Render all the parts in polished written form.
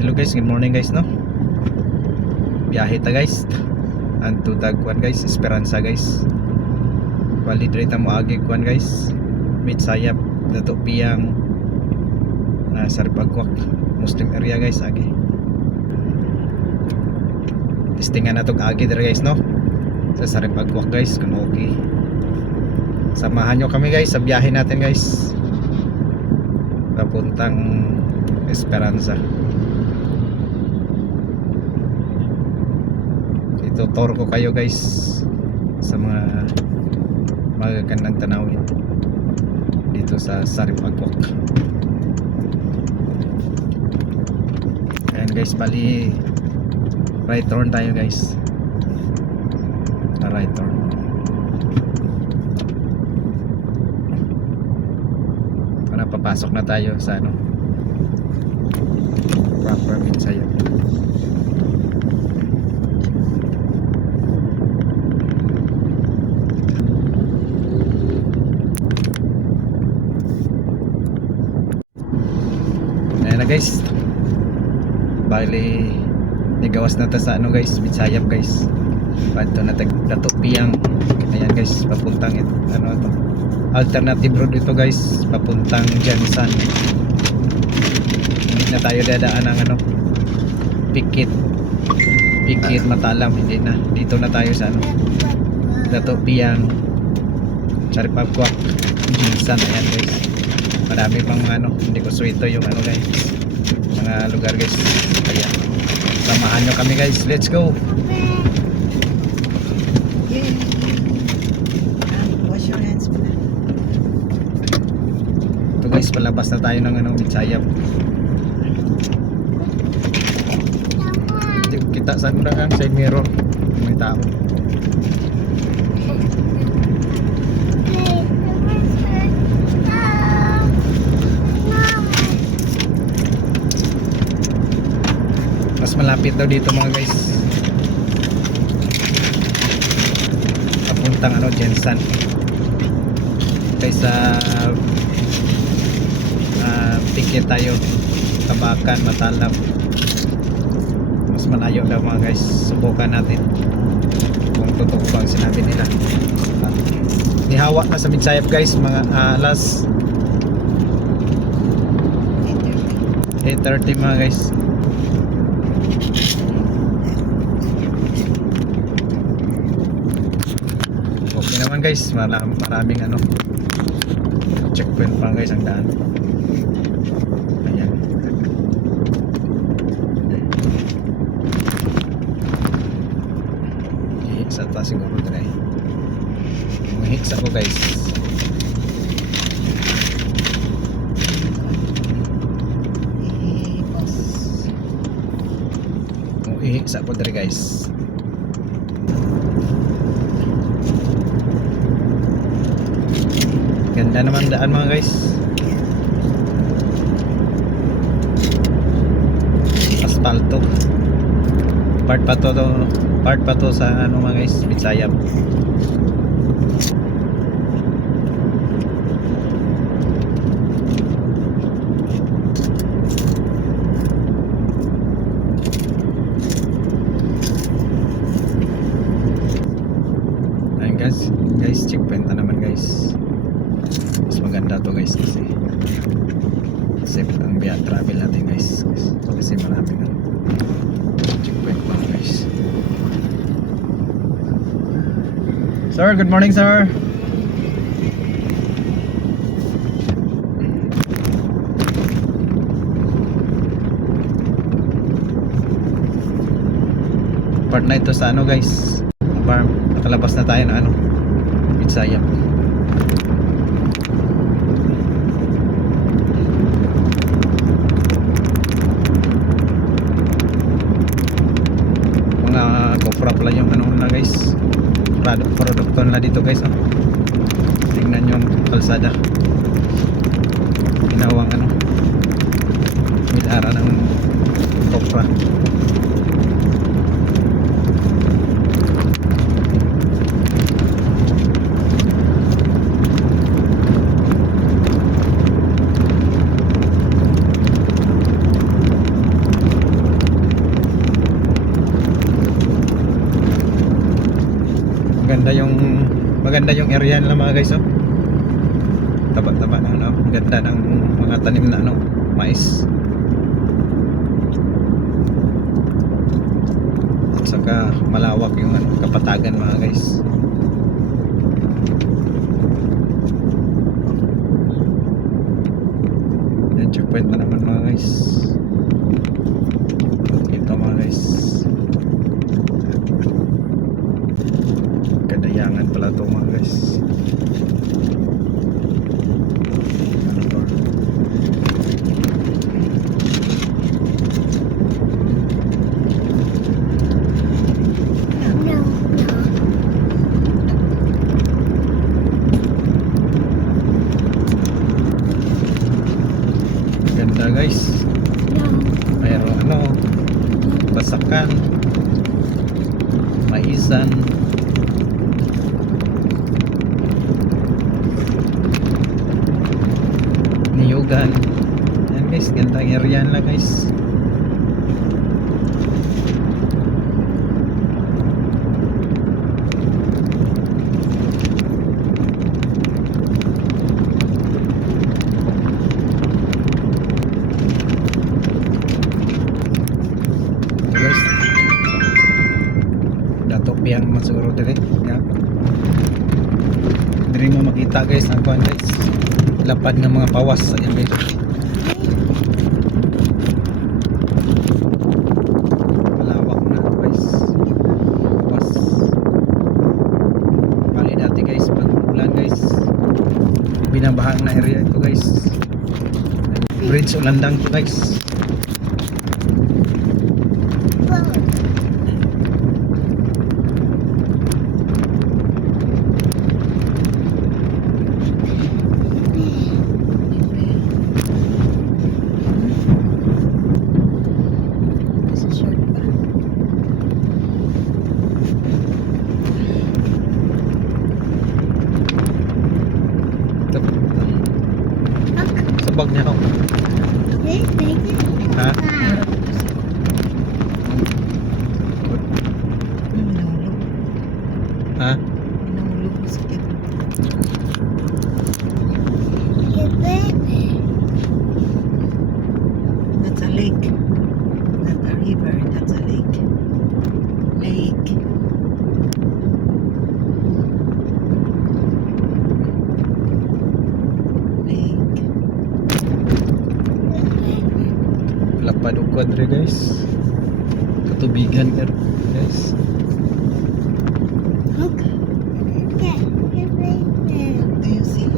Hello guys, good morning guys no. Biyahe ta guys. Anto tagkuan guys, Esperanza guys. Bali diri ta moagi kuan guys. Mitsayap dato piyang Saripagwak Muslim area guys agi. Listingan nato agi diri guys no. Sa Saripagwak guys kung okay. Samahan nyo kami guys sa biyahe natin guys. Papuntang Esperanza. Itutor ko kayo guys sa mga magagandang tanawin dito sa Saripagwak. Ayan guys, bali right turn tayo guys. Right turn. Para papasok na tayo sa ano, proper Minsayap. Ayan na guys, bali nigawas na ta sa ano guys, Minsayap guys. Pato na Datupiyang. Ayan guys, papuntang ano to, alternative road ito guys, papuntang Jansan. Hindi na tayo dadaan ng ano, Pikit Matalam, hindi na. Dito na tayo sa ano, Datupiyang, Saripagwak, Jansan. Ayan guys, marami pang ano, hindi ko swito yung ano guys, mga lugar guys. Kaya samahan nyo kami guys, let's go. Wash your hands pala. Ito guys, palabas na tayo ng ano, Minsayap. Hindi ko kita saan mo na ang side mirror, may tao. Mas malapit daw dito mga guys, papuntang ano, Jansan, kaysa Pikit tayo, Kabakan, Matalam. Mas malayo daw mga guys. Subukan natin kung totoo bang sinabi nila. Nihawa na sa Minsayap guys, mga alas 8:30 mga guys. Okay naman guys, maraming ano, checkpoint pa guys ang daan. Ayan. Ihiksa ta siguro dre. Ihiksa ko guys. Ihiksa ko dre guys. Ganda naman daan mga guys. Asfalto. Part pa to sa ano mga guys, Minsayap. Ayun guys, checkpoint na naman guys. Mas maganda to guys kasi safe ang biyahe travel natin guys. Kasi marami na checkpoint pa guys. Sir, good morning sir. Part na ito sa ano guys, farm. Nakalabas na tayo ng ano, Minsayap. Mga kopra pala yung ano na guys, produkto nila dito guys. Tingnan yung kalsada, ginawang ano, milara ng kopra. maganda yung area nila mga guys, oh. Taba-taba ng ano, ganda ng mga tanim na ano, mais. At saka malawak yung ano, kapatagan mga guys. Yan, checkpoint na naman mga guys. Ito mga guys. Kadayangan pala ito mga guys. Ano to? Ganda guys. Mayroon ano, basakan, maisan, niyugan. Yan guys, gandang area nila guys. Guys, dato piyang masuro dire. Yeah. Dire mo makita guys ang kuan guys. Lapad ng mga pawas ayan guys. Malawak na guys. Pawas. Bali dati guys pag ulan guys. Binabahang na area ito guys. Bridge Ulandang to guys. This is shortcut. Sabag niya ako. Ha? Minahulog. Ha? Minahulog ko sa kito. That's a lake. Not a river. That's a lake. Lake. Lake. Lapad o kwadre guys. Katubigan ka guys. Do you see?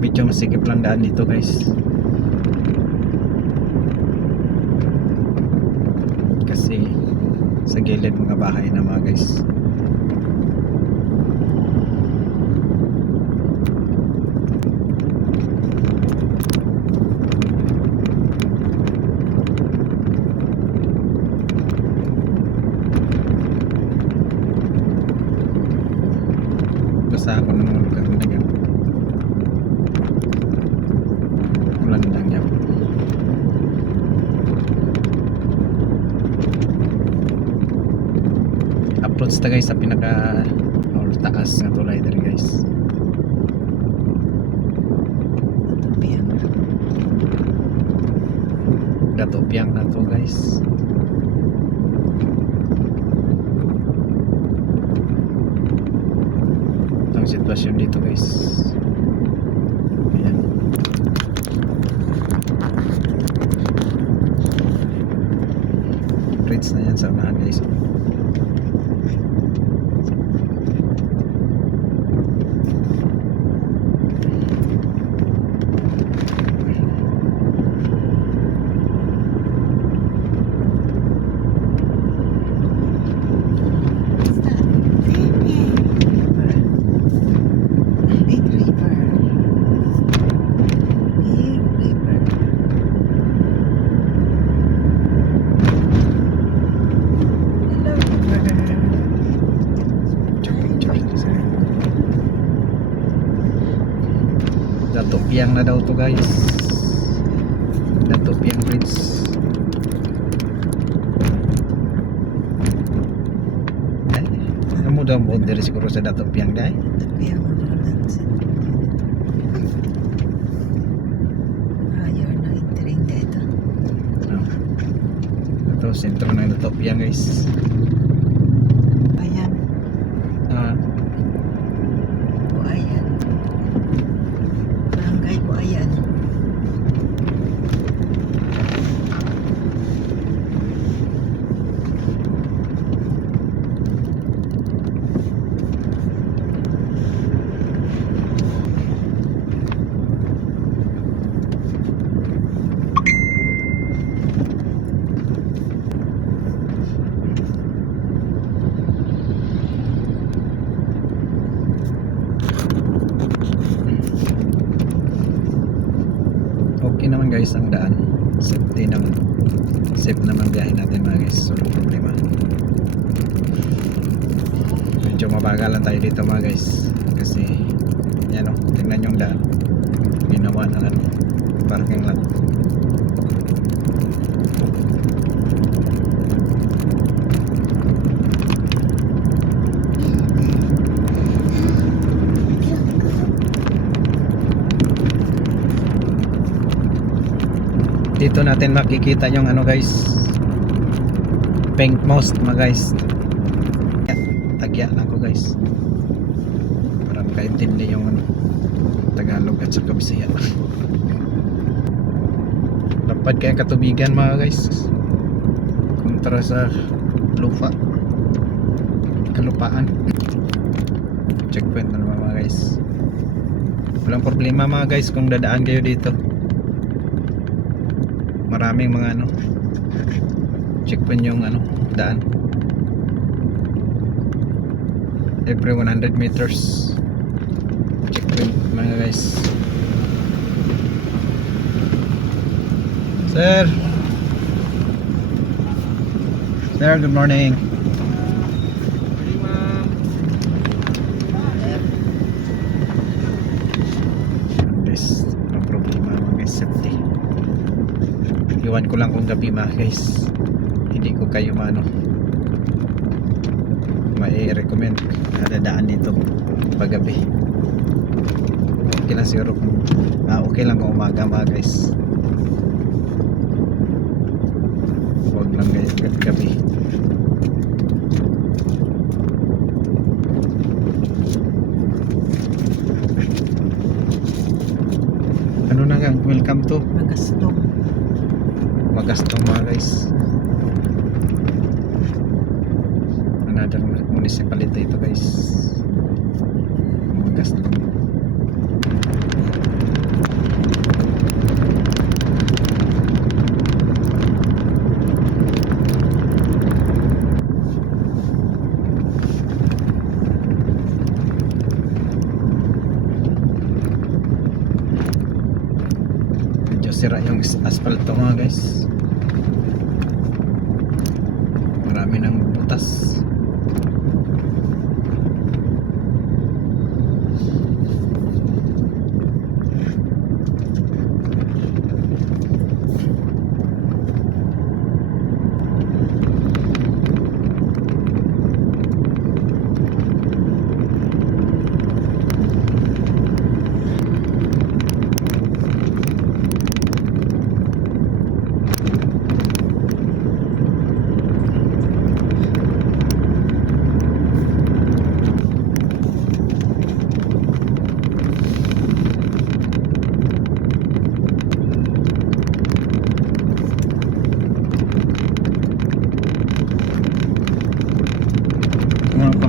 Medyo masikip lang daan dito guys. Kasi sa gilid mga bahay na mga guys. Basta ako ng mga lugar na yan. Ulan lang yan. Approach ta guys sa pinaka or taas nga tulay diri guys. Natupiyang. Datopyang na to guys. Ang sitwasyon dito guys. Ayan. Bridge na yan sa unahan guys. What's that? River. Big river. Big river. Hello, river. Datopyang na daw to guys. Datopyang Bridge. Dom o diri siguro sa Dato Piang dai. Tapi ang Rolandson. You're not entering dito. Ito sentro ng Dato Piang guys. Ayan. Ah, Buayan. Barangay Buayan. okay naman guys ang daan. Safety naman. Safe naman biyahe natin mga guys. So problema. Medyo mabagalan tayo dito mga guys. Kasi yan o, tingnan yung daan. Ginawa ng ano, parking lot. Dito natin makikita yung ano guys, pink moss mga guys. Tagya na ako guys para makaintindi yung ano, Tagalog at saka Bisaya. Lapad kaya katubigan mga guys kontra sa lupa, kalupaan. Checkpoint na naman mga guys. Walang problema mga guys kung dadaan kayo dito. Maraming mga ano, checkpoint yung ano, daan. Every 100 meters checkpoint mga guys. Sir, good morning. Guys, no problema mga guys, safety. Iwan ko lang kung gabi mga guys, hindi ko kayo maano mai-recommend na dadaan dito pag gabi. Okay lang siguro kung okay lang kung umaga mga guys, huwag lang gabi. Ano na nga, welcome to Magastong mga guys, another municipality ito guys, Magastong. Medyo sira yung asfalto mga guys, marami ng butas.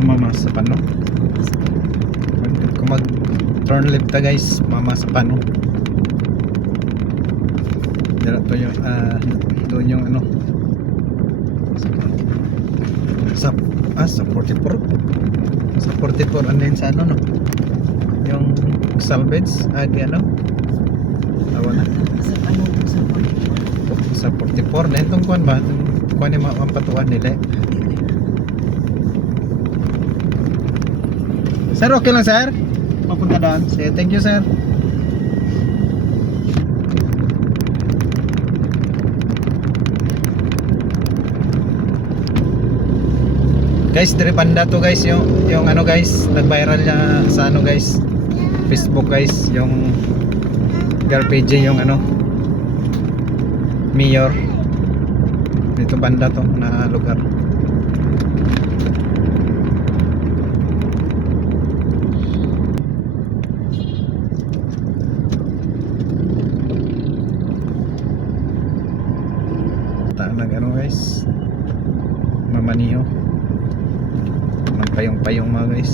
Mamasa pa no, kung mag turn left ka guys, mamasa pa no. Dito yung doon yung ano sa 44 and then sa ano no, yung salvage di ano awan na sa 44 na itong kuan ba, kuan yung mapatuan nila. Sir, okay lang sir? Mapunta doon. Say thank you sir. Guys, dire banda to guys, yung ano guys, nag-viral na sa ano guys, Facebook guys, yung girl page yung ano, mayor. Dito banda to na lugar. Nag ano guys, mamaniho, magpayong-payong mga guys.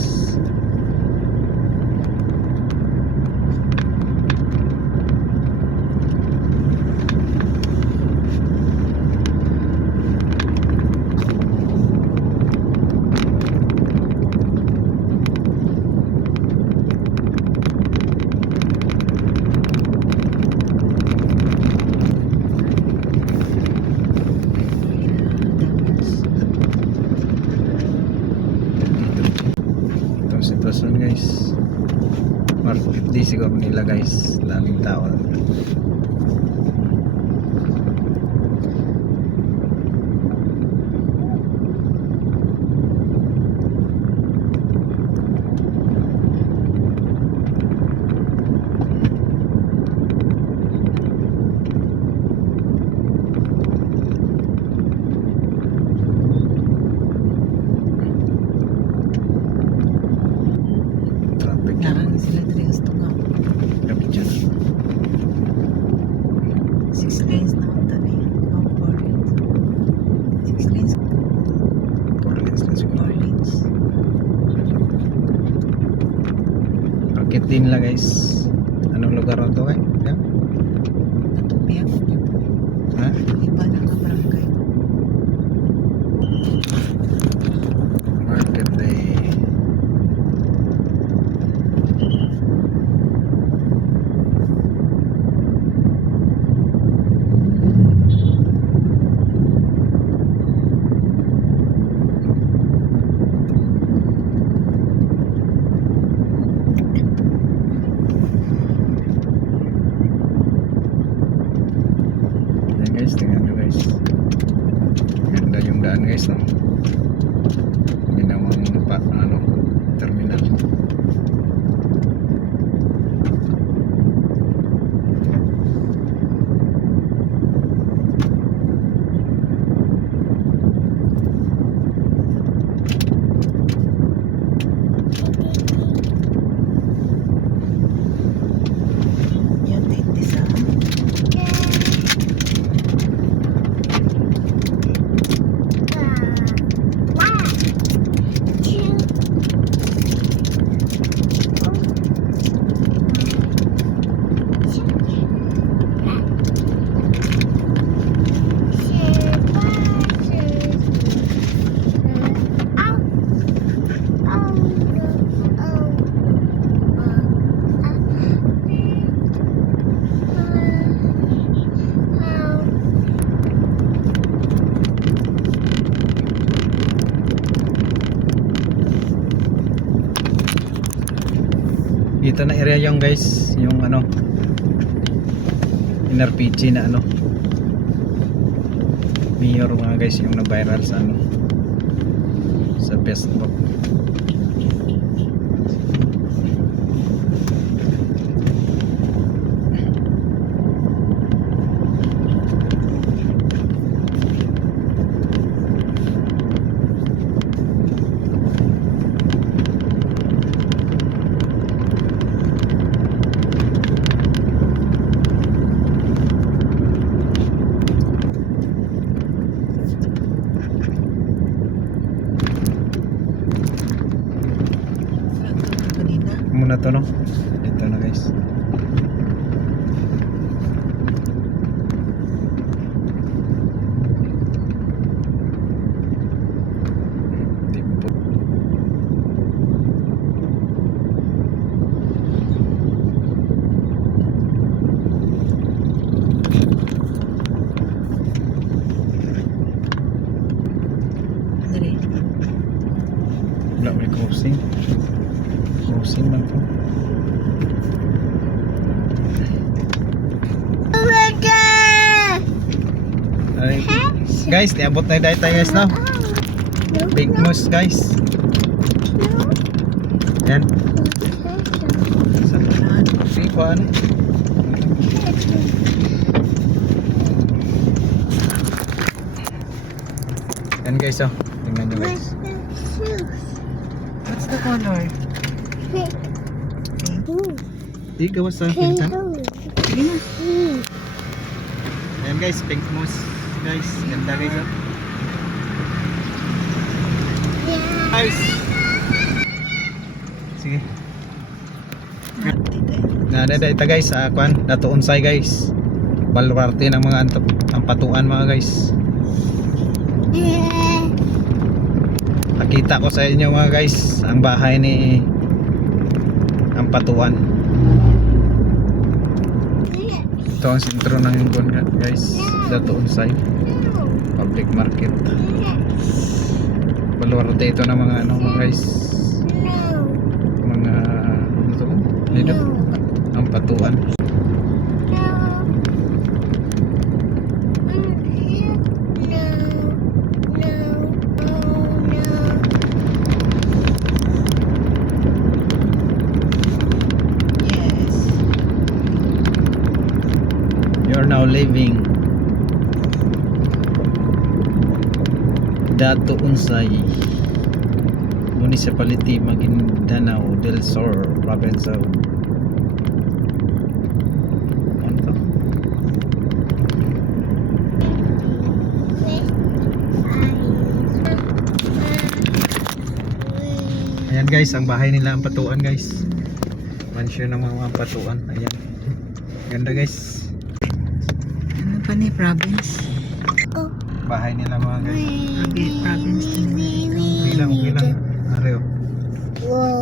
Itong sitwasyon guys, market day siguro nila guys, daming tao. Traffic Nakan sila dress to nga. Traffic dyan. 6 lanes na ang tani. Oh, 4 lanes. 6 lanes. 4 lanes na siguro. 4 lanes. Market din nila guys. Anong lugar na to guys? Yeah? Natupiyak. Ha? Iba na nga barangay. Market day. Ayan guys, tingnan nyo guys. Ganda yung daan guys, no? Ginawang ano, terminal. Yan, 20 sa. Dito na area yung guys, yung ano, NRPG na ano, mayor mga guys, yung na-viral sa ano, sa Facebook. Muna to no, ito na guys. Timpo. Dali. Wala may crossing. Crossing man to. Ay, guys, niabot na tayo guys na. Pink moss guys. Yan. Sa kanan. Sikuan. Yan guys oh. Tingnan nyo guys. What's the color? Di gawas sa pinta. Sige na. Yan guys, pink moss. Guys, ganda guys oh. Guys. Sige. Nada ita guys, kuan dato unsay guys. Balwarte ng mga ang patuan mga guys. Nakita ko sa inyo mga guys ang bahay ni ang patuan. Ito ang sentro ng Yungon guys. Dato unsay public market. Balwarte ito ng mga ano mga guys. Mga ano to? Dito ang patuan. Yes. You're now living Dato Unsay Municipality Maguindanao del Sur Province of ano to? Ayan guys, ang bahay nila ang patuan guys. Mansion ng mga patuan. Ayan. Ganda guys. Ano pa ni province? Bahay nila mga guys. Province din Bilang Areo.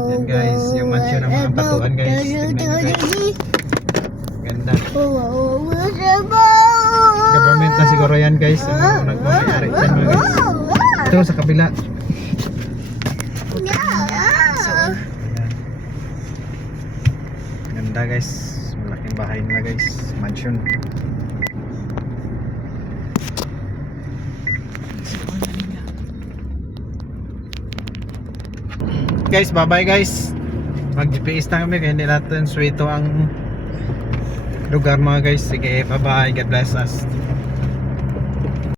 Yan guys, yung mansion ng mga patuan guys. Tingnan nyo guys. Ganda. Government na siguro yan guys. Ang nagmamayari dyan mga guys. Ito sa kabila. Ayan. Ganda guys. Malaking bahay nila guys. Mansion. Guys, bye bye guys. Mag GPS na kami kaya hindi natin swito ang lugar mga guys. Sige, bye bye. God bless us.